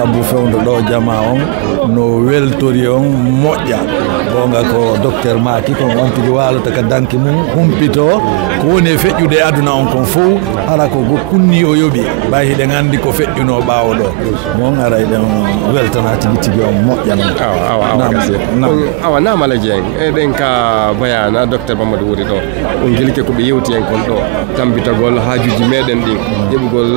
sabu fewndo ɗo jama on no weltori on moƴƴa gonga ko docteur Maki ko on tigi walata ka danki mum humpito ko woni feƴƴude aduna on kon fof ala ko kunni o yoɓi ɓay hiɗen andi ko feƴƴuno ɓawo ɗo mon ara eɗen weltana tigi tigi on moƴƴa noon awa namala Dieng eɗen ka bayana docteur Mamadou Wuri ɗo on guilke koɓe yewti en kon ɗo tambitagol hajuji meɗen ɗin heɓugol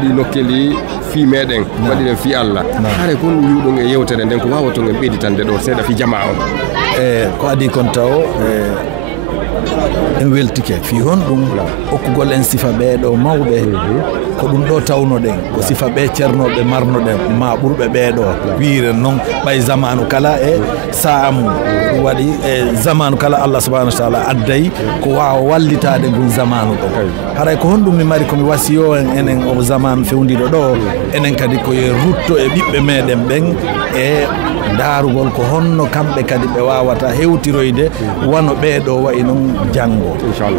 ɗi nokkeli fi meɗen waɗiɗen fi Allah hare kon yuɗon e yewtere nden ko wawaton en ɓeyditande ɗo seeɗa fi jama on ko adi kon taw en weltike fi hon ɗum hokkugol en sifa ɓeeɗo mawɓe ko ɗum ɗo tawnoɗen ko sifa ɓe ceernoɓe marnoɗen ma ɓurɓe ɓeeɗo wiire noon ɓay zamanu kala e saamu ɗum waɗi e zamanu kala Allah subahanahu wa taala addayi ko wawa wallitade ngun zamanu ɗo haray ko honɗum mi mari komi wasiyo en enen o zamanu fewndiɗo ɗo enen kadi koye rutto e ɓiɓɓe meɗen ɓen e darugol ko honno kamɓe kadi ɓe wawata hewtiroyde wano ɓeeɗo wayi noon janggo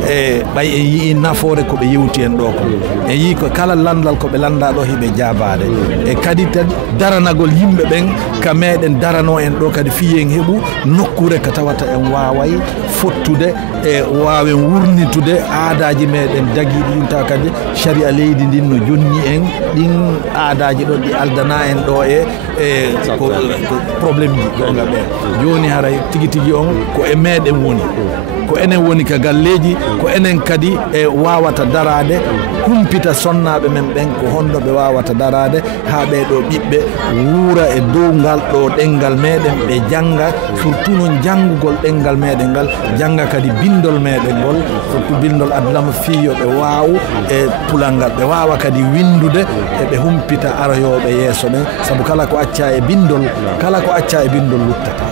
e ɓay en yii nafoore koɓe yewti en ɗo ko en yii ko kala landal koɓe landa ɗo hiɓe jabade e kadi tadi daranagol yimɓe ɓen ka meɗen darano en ɗo kadi fiyen heeɓu nokkure ko tawata en waway fottude e wawen wurnitude aadaji meɗen dagiɗi ɗin taw kadi sharia leydi ndin no jonni en ɗin aadaji ɗo ɗi aldana en ɗo ko probléme ji gonga ɓe joni haray tigi tigi on ko e meɗen woni ko enen woni ka galleji ko enen kadi e wawata darade humpita sonnaɓe men ɓen ko honno ɓe wawata darade ha ɓeɗo ɓiɓɓe wuura e dow ngal ɗo ɗengal meɗen ɓe janga surtout noon jangugol ɗengal meɗen ngal janga kadi bindol meɗen ngol surtout bindol adlama fiyo ɓe waw e pulal ngal ɓe wawa kadi windude e ɓe humpita aroyoɓe yeeso ɓen saabu kala ko acca e bindol luttata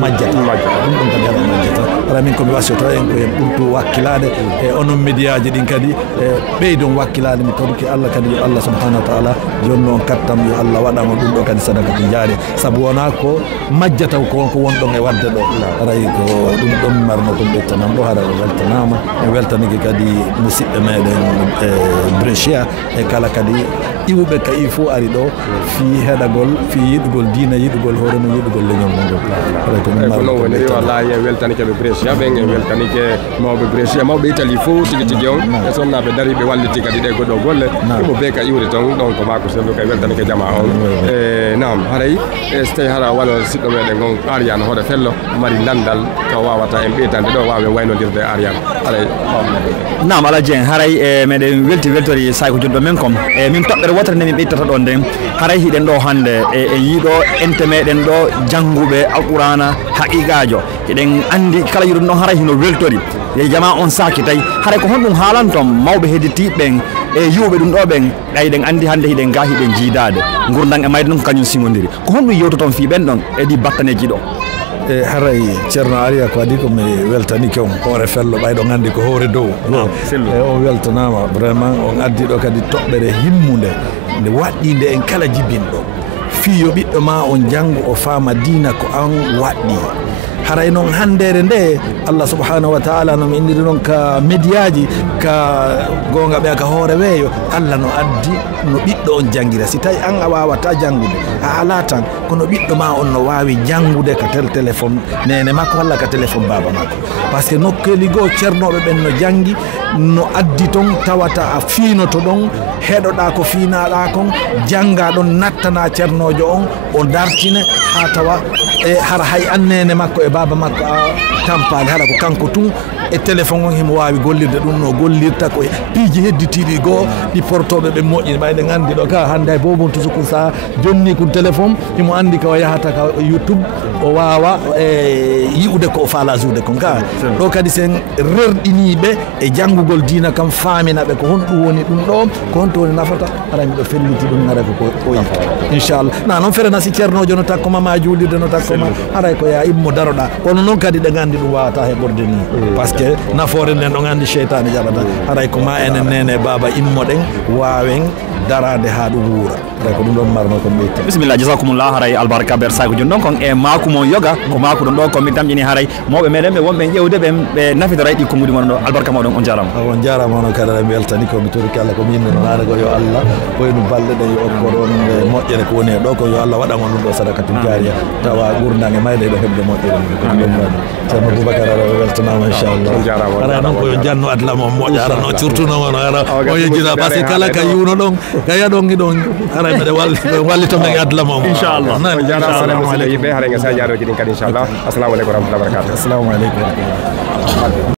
majjata ɗum ɗon kadi ara majjata ara min komi wasioto en koyen ɓurtu wakkilade e onon médiaji ɗin kadi ɓeydon wakkilade mi torki Allah kadi yo Allah subhanahu wa taala joni on kattam yo Allah waɗama ɗum ɗo kadi sadaka to jaari saabu wona ko majjata ko wonɗon e wadde ɗo aray ko ɗum ɗon marno ɗum ɓettanam ɗo haɗa weltanama e weltaniki kadi musidɓe meɗen Brescia e kala kadi iwɓe ka il faut ari ɗo fi heɗagol fi yiɗugol diina yiɗugol hoore mum yiɗugol leñol mum ɗo aray ko ɗum marno woni wallahi en weltanike ɓe Brescia ɓen en weltanike mawɓe Brescia mawɓe Italie fof tigi tigi on e sonnaɓe dari ɓe walliti kadi ɗe goɗɗo golle ɗumo be ka iwri toon ɗon ko mako sellu kay weltanike jama on e nam haray e so tawi hara wano siɗɗo meɗen on Ariane hoɗe fello mari landal ka wawata en ɓeytande ɗo wawen waynodirde Ariane haray nam ala Dieng haray e meɗen weltori sayko joni ɗo men kom e min toɓɓere wotere nde min ɓeytata ɗon nden haray hiɗen ɗo hande e yiiɗo ente meɗen ɗo jangguɓe alqurana haqiqajo eɗen andi kala yiɗum ɗon haray hino weltori e jama on saki tawi haray ko honɗum haalanton mawɓe hedditiɓɓen e yiwɓe ɗum ɗo ɓen ɗayɗen andi hande hiɗen ga hiɗen jiidade gurdam e mayde noon ko kañum sigodiri ko honɗum yewtoton fi ɓen ɗon e ɗi battaneji ɗo e haray ceerno Aria ko adi komi weltanike on hoore fello ɓayɗo gandi ko hoore dow e o weltanama vraiment on addi ɗo kadi toɓɓere himmude nde waɗɗinde en kala jibinɗo fiyo ɓiɗɗo ma on janggo o faama diina ko an waɗɗi haray noon handere nde Allah subhanahu wa taala nomi indiri noon ka médiaji ka gonga ɓe ka hoore weeyo Allah no addi no ɓiɗɗo on jangira si tawi an a wawata jangude a ala tan kono ɓiɗɗo ma on no wawi jangude ka tel téléphone nene makko walla ka téléphone baba makko par ce que nokkeli goo ceernoɓe ɓen no jangi no addi toon tawata a fiinoto ɗon heɗoɗa ko finaɗa kon janga ɗon nattana ceernojo on o dartine ha tawa e hara hay annene makko e baba makko a tampali hara ko kanko tun e téléphone on himo wawi gollirde ɗum no gollirta ko piiji hedditiɗi goo ɗi portoɓe ɓe moƴƴi ɓayɗe gandi ɗo ka hande hay bobon tusuku sa jonni kun téléphone himo andi ka o yahata ka YouTube o wawa e yi'ude ko o faala juude kon ka ɗo kadi sen rerɗiniɓe e janggugol diina kam faminaɓe ko honɗum woni ɗum ɗo ko honto woni nafata ara miɗo felliti ɗum ara ko oyi inchallah na noon ferena si ceernojo no takkoma ma juulirde no takkoma haray ko ya immo daroɗa kono noon kadi ɗe gandi ɗum wawata heɓorde ni par ce que nafoore nden ɗo gandi cheytane jaɓata haray ko ma enen nene baba immoɗen wawen darande ha ɗum wuura tawi ko ɗum ɗon marno ko ɓeyti bisimillah jasakumullah haray albarka ber sayko joni ɗon kon e maku mo yoga ko maku ɗon ɗo komin tamƴini haray mawɓe meɗen ɓe wonɓe ƴewde ɓe nafitora ɗi kommuɗi mono ɗo albarka moɗon on jarama on jarama ono kadi aɗa weltani komi toriki Allah komi yinno noon haade ko yo Allah ɓoynu balɗe ɗen yo okko ɗon moƴƴere ko woni e ɗo ko yo Allah waɗama ɗum ɗo sadakatum jariya tawa gurdage mayde ɗo heɓde moƴƴere ɗum ko ɗum waɗi ceerno Boubacar aɗa weltanama inchallah ara noon koyo janno adlama o moƴƴa ara no curtunogono ara o yejjita par ce que kala ka yiwno ɗon ka yaɗon ɗon ara mbeɗe wallitoɓe e adlama o inchallah assalamu aleykum yimɓe haɗa ga sa jaaroji ɗin kadi inchallah assalamu aleykum wa rahmatullahi wa barakatuh assalamu aleykum